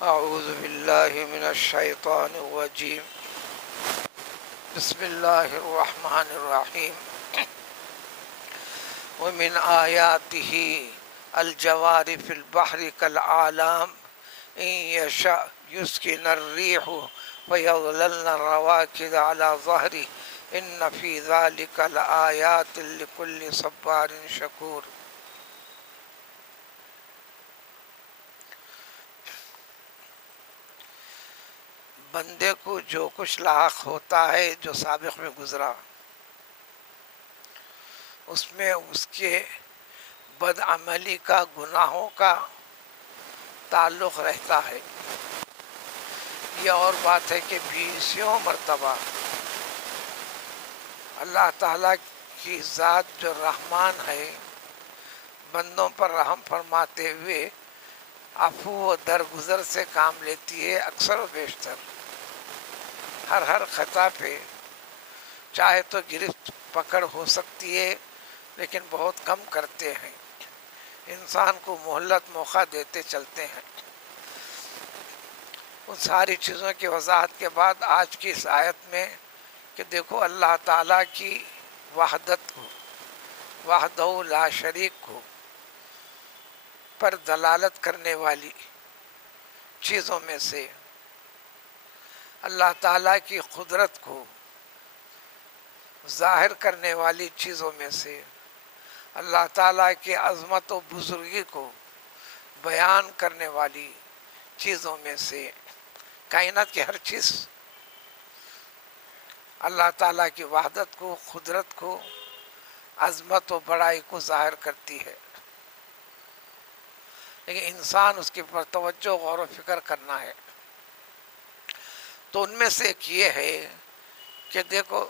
اعوذ باللہ من الشیطان الرجیم بسم اللہ الرحمن الرحیم ومن آیاتہ الجوار فی البحر کالأعلام ان یشأ یسکن الریح ویظللن الرواکد علی ظہرہ ان فی ذلک لآیات لکل صبار شکور۔ بندے کو جو کچھ لاحق ہوتا ہے جو سابق میں گزرا، اس میں اس کے بدعملی کا، گناہوں کا تعلق رہتا ہے۔ یہ اور بات ہے کہ 20 مرتبہ اللہ تعالیٰ کی ذات جو رحمان ہے، بندوں پر رحم فرماتے ہوئے عفو و درگزر سے کام لیتی ہے۔ اکثر و بیشتر ہر خطا پہ چاہے تو گرفت پکڑ ہو سکتی ہے، لیکن بہت کم کرتے ہیں، انسان کو مہلت موقع دیتے چلتے ہیں۔ ان ساری چیزوں کی وضاحت کے بعد آج کی اس آیت میں کہ دیکھو اللہ تعالیٰ کی وحدت کو، وحدہ لا شریک کو پر دلالت کرنے والی چیزوں میں سے، اللہ تعالیٰ کی قدرت کو ظاہر کرنے والی چیزوں میں سے، اللہ تعالیٰ کی عظمت و بزرگی کو بیان کرنے والی چیزوں میں سے، کائنات کی ہر چیز اللہ تعالیٰ کی وحدت کو، قدرت کو، عظمت و بڑائی کو ظاہر کرتی ہے، لیکن انسان اس کے پر توجہ، غور و فکر کرنا ہے۔ تو ان میں سے ایک یہ ہے کہ دیکھو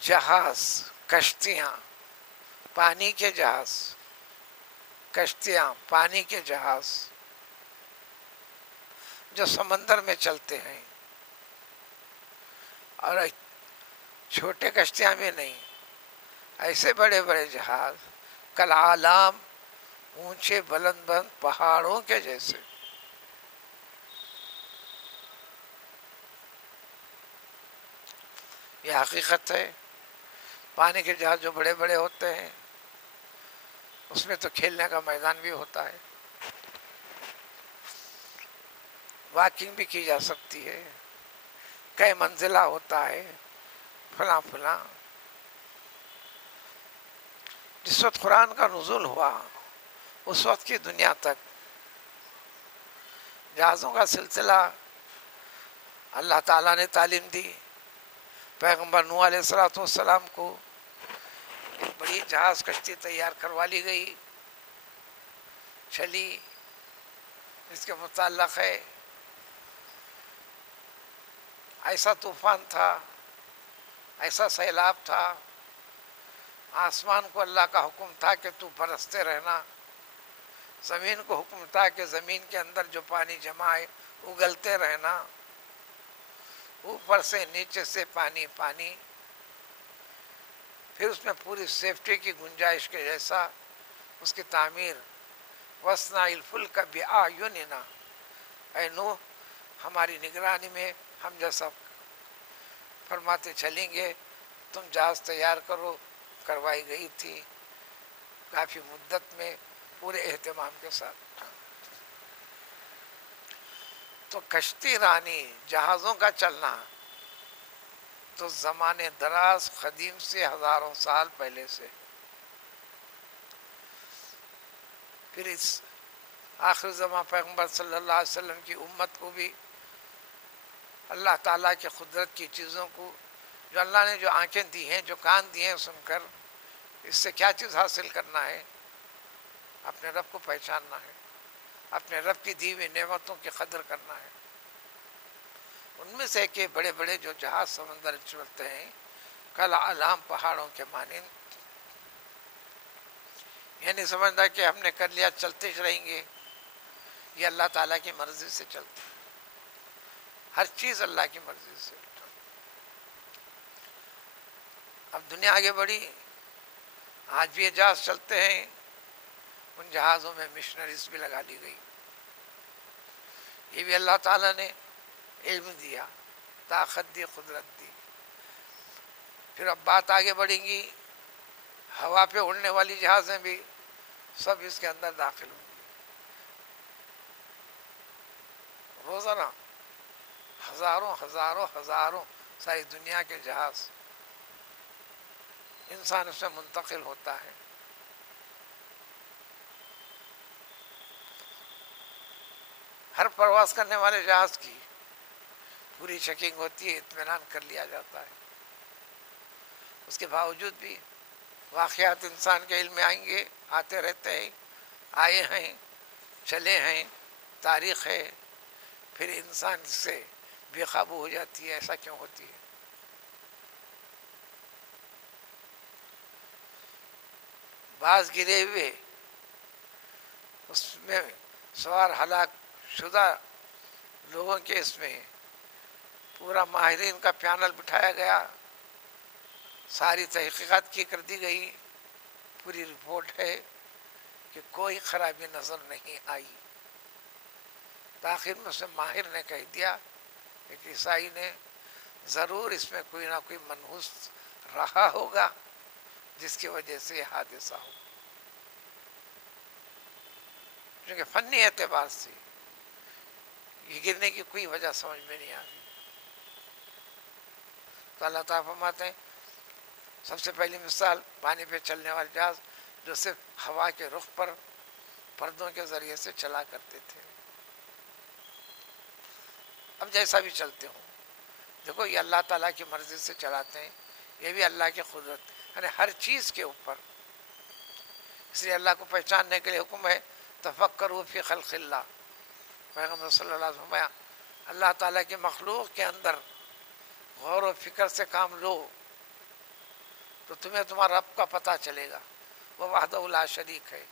جہاز، کشتیاں، پانی کے جہاز، کشتیاں، پانی کے جہاز جو سمندر میں چلتے ہیں، اور چھوٹے کشتیاں بھی نہیں، ایسے بڑے بڑے جہاز کالأعلام، اونچے بلند بلند پہاڑوں کے جیسے۔ یہ حقیقت ہے۔ پانی کے جہاز جو بڑے بڑے ہوتے ہیں اس میں تو کھیلنے کا میدان بھی ہوتا ہے، واکنگ بھی کی جا سکتی ہے، کئی منزلہ ہوتا ہے، فلاں فلاں۔ جس وقت قرآن کا نزول ہوا اس وقت کی دنیا تک جہازوں کا سلسلہ اللہ تعالیٰ نے تعلیم دی۔ پیغمبر نوح علیہ السلام کو ایک بڑی جہاز کشتی تیار کروا لی گئی، چلی، اس کے متعلق ہے ایسا طوفان تھا، ایسا سیلاب تھا، آسمان کو اللہ کا حکم تھا کہ تو برستے رہنا، زمین کو حکم تھا کہ زمین کے اندر جو پانی جمع ہے اگلتے رہنا، اوپر سے نیچے سے پانی پانی، پھر اس میں پوری سیفٹی کی گنجائش کے جیسا اس کی تعمیر۔ وَاصْنَعِ الْفُلْكَ بِأَعْيُنِنَا، اے نوح ہماری نگرانی میں ہم جیسا فرماتے چلیں گے، تم جہاز تیار کرو۔ کروائی گئی تھی کافی مدت میں، پورے اہتمام کے ساتھ۔ تو کشتی رانی، جہازوں کا چلنا تو زمانے دراز قدیم سے، ہزاروں سال پہلے سے۔ پھر اس آخر زمان پیغمبر صلی اللہ علیہ وسلم کی امت کو بھی اللہ تعالیٰ کی قدرت کی چیزوں کو، جو اللہ نے جو آنکھیں دی ہیں، جو کان دیے ہیں، سن کر اس سے کیا چیز حاصل کرنا ہے؟ اپنے رب کو پہچاننا ہے، اپنے رب کی دی ہوئی نعمتوں کی قدر کرنا ہے۔ ان میں سے کہ بڑے بڑے جو جہاز سمندر چلتے ہیں کالأعلام، پہاڑوں کے مانند، یہ نہیں سمجھنا کہ ہم نے کر لیا چلتے رہیں گے، یہ اللہ تعالیٰ کی مرضی سے چلتے، ہر چیز اللہ کی مرضی سے۔ اب دنیا آگے بڑھی، آج بھی یہ جہاز چلتے ہیں، ان جہازوں میں مشنریز بھی لگا دی گئی، یہ بھی اللہ تعالیٰ نے علم دیا، طاقت دی، قدرت دی۔ پھر اب بات آگے بڑھیں گی، ہوا پہ اڑنے والی جہازیں بھی سب اس کے اندر داخل ہوں گی۔ روزانہ ہزاروں ہزاروں ہزاروں ساری دنیا کے جہاز انسان اس میں منتقل ہوتا ہے۔ ہر پرواز کرنے والے جہاز کی پوری چیکنگ ہوتی ہے، اطمینان کر لیا جاتا ہے۔ اس کے باوجود بھی واقعات انسان کے علم میں آئیں گے، آتے رہتے ہیں، آئے ہیں، چلے ہیں، تاریخ ہے، پھر انسان سے بے قابو ہو جاتی ہے۔ ایسا کیوں ہوتی ہے؟ بعض گرے ہوئے اس میں سوار ہلاک شدہ لوگوں کے اس میں پورا ماہرین کا پینل بٹھایا گیا، ساری تحقیقات کی کر دی گئی، پوری رپورٹ ہے کہ کوئی خرابی نظر نہیں آئی۔ تاخیر میں سے ماہر نے کہہ دیا کہ عیسائی نے ضرور اس میں کوئی نہ کوئی منحوس رہا ہوگا جس کی وجہ سے یہ حادثہ ہو، کیونکہ فنی اعتبار سے یہ گرنے کی کوئی وجہ سمجھ میں نہیں آ رہی۔ تو اللہ تعالیٰ فرماتے ہیں سب سے پہلی مثال پانی پہ چلنے والے جہاز جو صرف ہوا کے رخ پر پردوں کے ذریعے سے چلا کرتے تھے۔ اب جیسا بھی چلتے ہوں، دیکھو یہ اللہ تعالیٰ کی مرضی سے چلاتے ہیں، یہ بھی اللہ کی قدرت، یعنی ہر چیز کے اوپر۔ اس لیے اللہ کو پہچاننے کے لیے حکم ہے تفکروا فی خلق اللہ۔ پیغمبر صلی اللہ علیہ وسلم فرمایا اللہ تعالیٰ کی مخلوق کے اندر غور و فکر سے کام لو تو تمہیں تمہارا رب کا پتہ چلے گا۔ وہ وحدہ لا شریک ہے،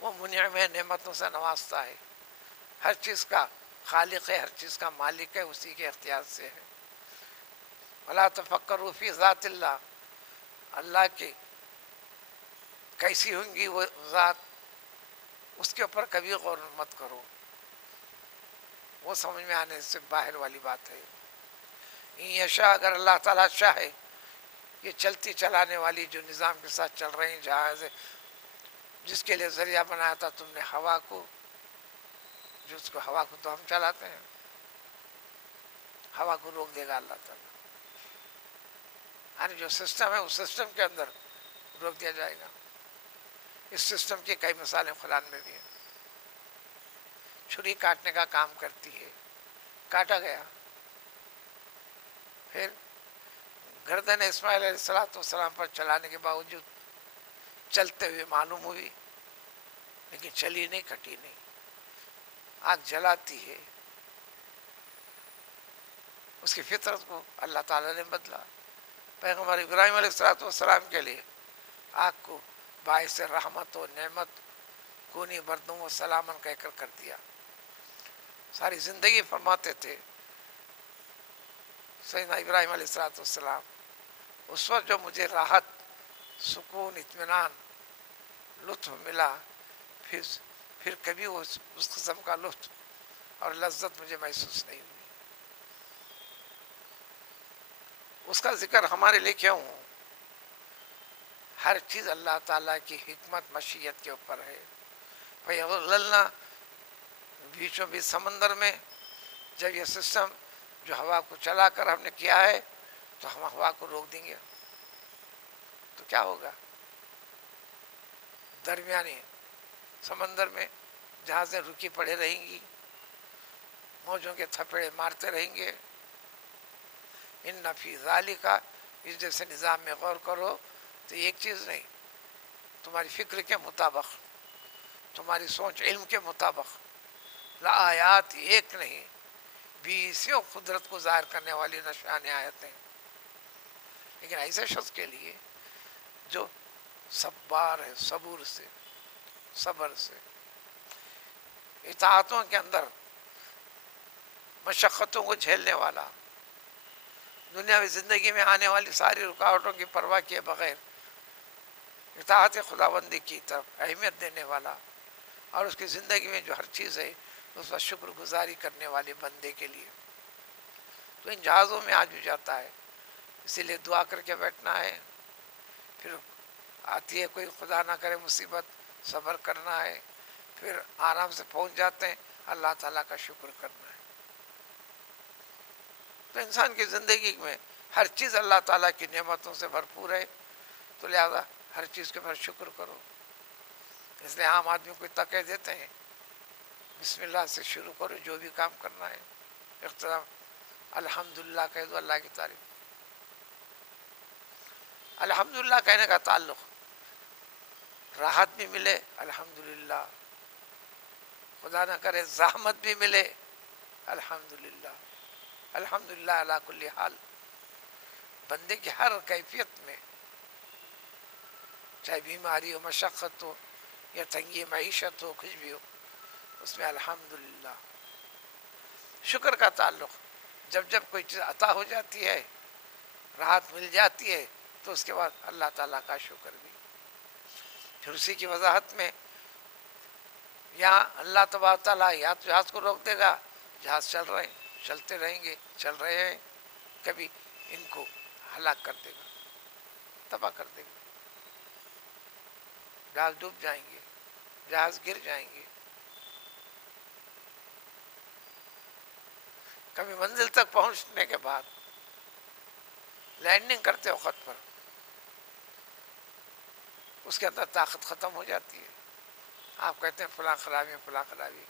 وہ منعم ہے، نعمتوں سے نوازتا ہے، ہر چیز کا خالق ہے، ہر چیز کا مالک ہے، اسی کے اختیار سے ہے۔ ولا تفکروا فی ذات اللہ، اللہ کی کیسی ہوں گی وہ ذات، اس کے اوپر کبھی غور مت کرو، وہ سمجھ میں آنے سے باہر والی بات ہے۔ یشاء، اگر اللہ تعالیٰ چاہے، یہ چلتی چلانے والی جو نظام کے ساتھ چل رہی جہاز، جس کے لیے ذریعہ بنایا تھا تم نے ہوا کو، جس کو ہوا کو تو ہم چلاتے ہیں، ہوا کو روک دے گا اللہ تعالیٰ، یعنی جو سسٹم ہے اس سسٹم کے اندر روک دیا جائے گا۔ اس سسٹم کی کئی مثالیں قرآن میں بھی ہیں۔ چھری کاٹنے کا کام کرتی ہے، کاٹا گیا، پھر گردن اسماعیل علیہ السلام پر چلانے کے باوجود چلتے ہوئے معلوم ہوئی، لیکن چلی نہیں، کٹی نہیں، آگ جلاتی ہے۔ اس کی فطرت کو اللہ تعالیٰ نے بدلا۔ پیغمبر ابراہیم علیہ السلام کے لیے آگ کو باعث رحمت و نعمت کونی بردوں و سلامن کہہ کر دیا۔ ساری زندگی فرماتے تھے سیدنا ابراہیم علیہ السلام، اس وقت جو مجھے راحت، سکون، اطمینان، لطف ملا، پھر کبھی اس قسم کا لطف اور لذت مجھے محسوس نہیں ہوئی۔ اس کا ذکر ہمارے لیے کیوں؟ ہر چیز اللہ تعالیٰ کی حکمت مشیت کے اوپر ہے۔ فَيَغْلَلْنَا، بیچوں بیچ سمندر میں جب یہ سسٹم جو ہوا کو چلا کر ہم نے کیا ہے تو ہم ہوا کو روک دیں گے تو کیا ہوگا؟ درمیانی سمندر میں جہازیں رکی پڑے رہیں گی، موجوں کے تھپڑے مارتے رہیں گے۔ ان فی ذالک، اس جیسے نظام میں غور کرو تو ایک چیز نہیں، تمہاری فکر کے مطابق، تمہاری سوچ علم کے مطابق لآیات، ایک نہیں، بیسوں قدرت کو ظاہر کرنے والی نشان آیتیں۔ لیکن ایسے شخص کے لیے جو صبار ہے، صبر سے اطاعتوں کے اندر مشقتوں کو جھیلنے والا، دنیاوی زندگی میں آنے والی ساری رکاوٹوں کی پرواہ کیے بغیر اطاعت خداوندی کی طرف اہمیت دینے والا، اور اس کی زندگی میں جو ہر چیز ہے اس وقت شکر گزاری کرنے والے بندے کے لیے. تو ان جہازوں میں آج بھی جاتا ہے، اسی لیے دعا کر کے بیٹھنا ہے. پھر آتی ہے کوئی خدا نہ کرے مصیبت، صبر کرنا ہے. پھر آرام سے پہنچ جاتے ہیں، اللہ تعالیٰ کا شکر کرنا ہے. تو انسان کی زندگی میں ہر چیز اللہ تعالیٰ کی نعمتوں سے بھرپور ہے، تو لہذا ہر چیز کے اوپر شکر کرو. اس لیے عام آدمی کو اتنا کہہ دیتے ہیں بسم اللہ سے شروع کرو جو بھی کام کرنا ہے. اختتام الحمدللہ کہہ دو، اللہ کی تعریف. الحمدللہ کہنے کا تعلق راحت بھی ملے الحمدللہ، خدا نہ کرے زحمت بھی ملے الحمدللہ. الحمدللہ علی کل حال. بندے کی ہر کیفیت میں، چاہے بیماری ہو، مشقت ہو، یا تنگی معیشت ہو، کچھ بھی ہو، اس میں الحمدللہ. شکر کا تعلق جب جب کوئی چیز عطا ہو جاتی ہے، راحت مل جاتی ہے، تو اس کے بعد اللہ تعالیٰ کا شکر بھی. پھر اسی کی وضاحت میں یہاں اللہ تبارک تعالیٰ یا تو جہاز کو روک دے گا، جہاز چل رہے ہیں، چلتے رہیں گے، چل رہے ہیں، کبھی ان کو ہلاک کر دے گا، تباہ کر دے گا. جہاز ڈوب جائیں گے، جہاز گر جائیں گے. کبھی منزل تک پہنچنے کے بعد لینڈنگ کرتے وقت پر اس کے اندر طاقت ختم ہو جاتی ہے. آپ کہتے ہیں فلاں خرابی فلاں خرابی.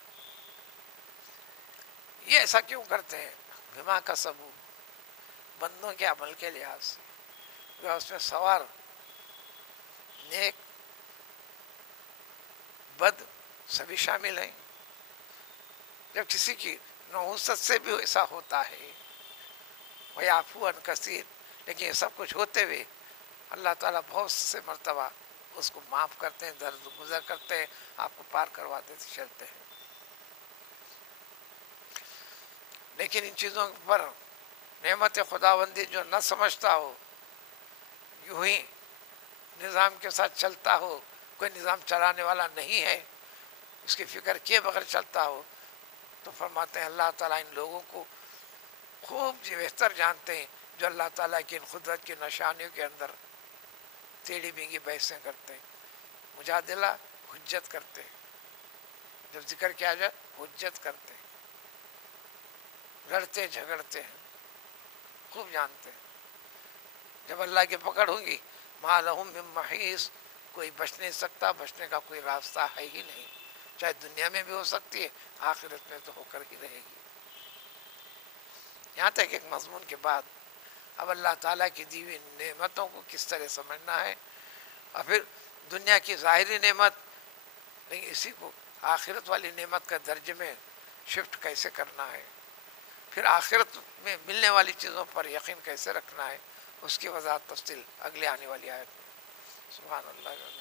یہ ایسا کیوں کرتے ہیں؟ بما کا ثبوت، بندوں کے عمل کے لحاظ سے. اس میں سوار نیک بد سبھی شامل ہیں. جب کسی کی نحوست سے بھی ایسا ہوتا ہے، وَيَعْفُو عَنْ كَثِيرٍ، لیکن یہ سب کچھ ہوتے ہوئے اللہ تعالیٰ بہت سے مرتبہ اس کو معاف کرتے ہیں، درد گزر کرتے ہیں، آپ کو پار کروا دیتے چلتے ہیں. لیکن ان چیزوں پر نعمت خداوندی جو نہ سمجھتا ہو، یوں ہی نظام کے ساتھ چلتا ہو، کوئی نظام چلانے والا نہیں ہے، اس کی فکر کیے بغیر چلتا ہو، تو فرماتے ہیں اللہ تعالیٰ ان لوگوں کو خوب بہتر جانتے ہیں جو اللہ تعالیٰ کی ان قدرت کی نشانیوں کے اندر ٹیڑھی بینگی بحثیں کرتے ہیں، مجادلہ حجت کرتے ہیں. جب ذکر کیا جائے حجت کرتے ہیں، لڑتے جھگڑتے ہیں، خوب جانتے ہیں. جب اللہ کی پکڑ ہوگی ما لہم من محیص، کوئی بچ نہیں سکتا، بچنے کا کوئی راستہ ہے ہی نہیں. چاہے دنیا میں بھی ہو سکتی ہے، آخرت میں تو ہو کر ہی رہے گی. یہاں تک ایک مضمون کے بعد اب اللہ تعالیٰ کی دی ہوئی نعمتوں کو کس طرح سمجھنا ہے، اور پھر دنیا کی ظاہری نعمت، لیکن اسی کو آخرت والی نعمت کا درجے میں شفٹ کیسے کرنا ہے، پھر آخرت میں ملنے والی چیزوں پر یقین کیسے رکھنا ہے، اس کی وضاحت تفصیل اگلے آنے والی آیت میں. سبحان اللہ.